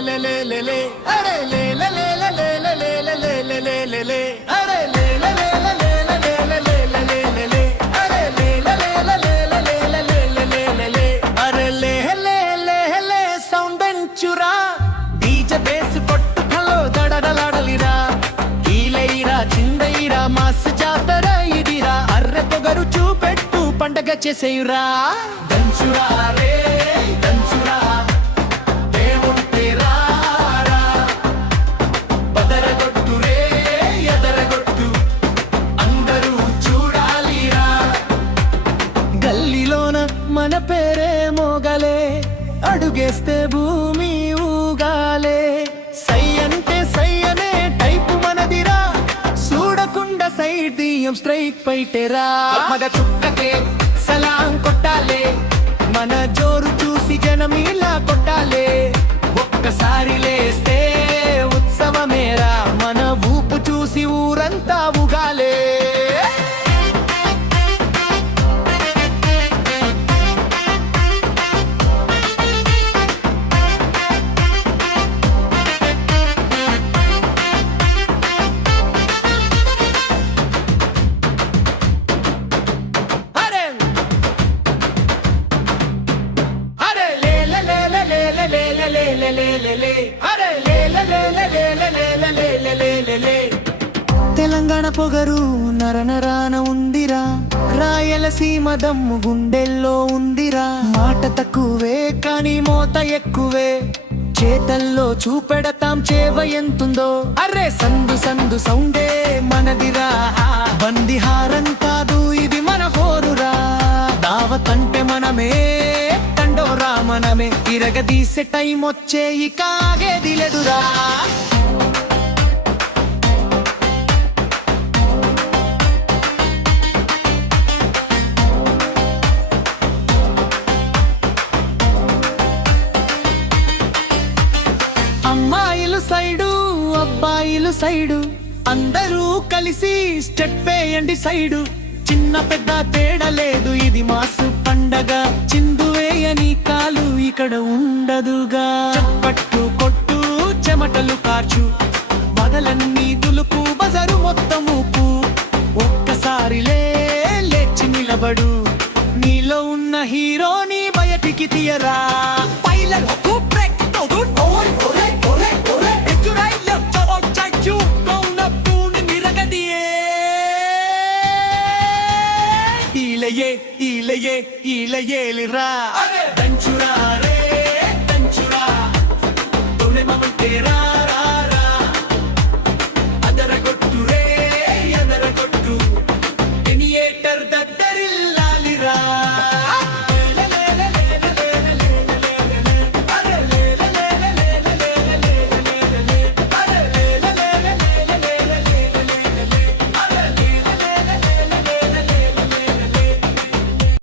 ले ले ले ले अरे ले ले ले ले ले ले ले ले ले ले ले ले अरे ले ले ले ले ले ले ले ले ले ले अरे ले ले ले ले ले ले ले ले ले अरे ले ले ले ले సౌండ్ బెంచురా డీజే బేస్ కొట్టు హలో దడడలాడలిరా కీలైరా చిందైరా మాస్ జాతర ఇదిరా అర్రె పొగరు చూపెట్టు పండగ చేసేయురా దంచురా రే దంచురా మన పేరే మోగలే అడుగేస్తే భూమి ఊగాలే సై అంటే సై అనే టైపు మనదిరా చూడకుండా సైడ్ దియం స్ట్రైక్ పైటేరా మగ చుక్కకే సలాం కొట్టాలే మన జోరు చూసి జనమీలా కొట్టాలే ఒక్కసారి లేస్తే ఉత్సవమేరా మన ఊపు చూసి ఊరంతా ఊగాలే తెలంగాణ పొగరు నరనరాన ఉందిరా రాయలసీమ దమ్ము గుండెల్లో ఉందిరా మాట తక్కువే కానీ మోత ఎక్కువే చేతల్లో చూపెడతాం చేవ ఎంతుందో అరే సందు సందు సౌండే మనదిరా బందిహారం కాదు ఇది మన హోరురా దావతంటే మనమే తండోరా మనమే తిరగదీసే టైం వచ్చే ఇక ఆగేది లేదురా అమ్మాయిలు సైడు అబ్బాయిలు సైడు అందరూ కలిసి స్టెప్ వేయండి సైడు చిన్న పెద్ద తేడా లేదు ఇది మాసు పండగ చిందు వేయని కాలు ఇక్కడ ఉండదుగా చప్పట్టు కొట్టు చెమటలు కార్చు బదలన్నీ దులుపు బజరు మొత్తము ఒక్కసారి లేచి నిలబడు నీలో ఉన్న హీరోని బయటికి తీయరా ఇలయేలిరా దంచురా రే దంచురా తొలె మమంటేరా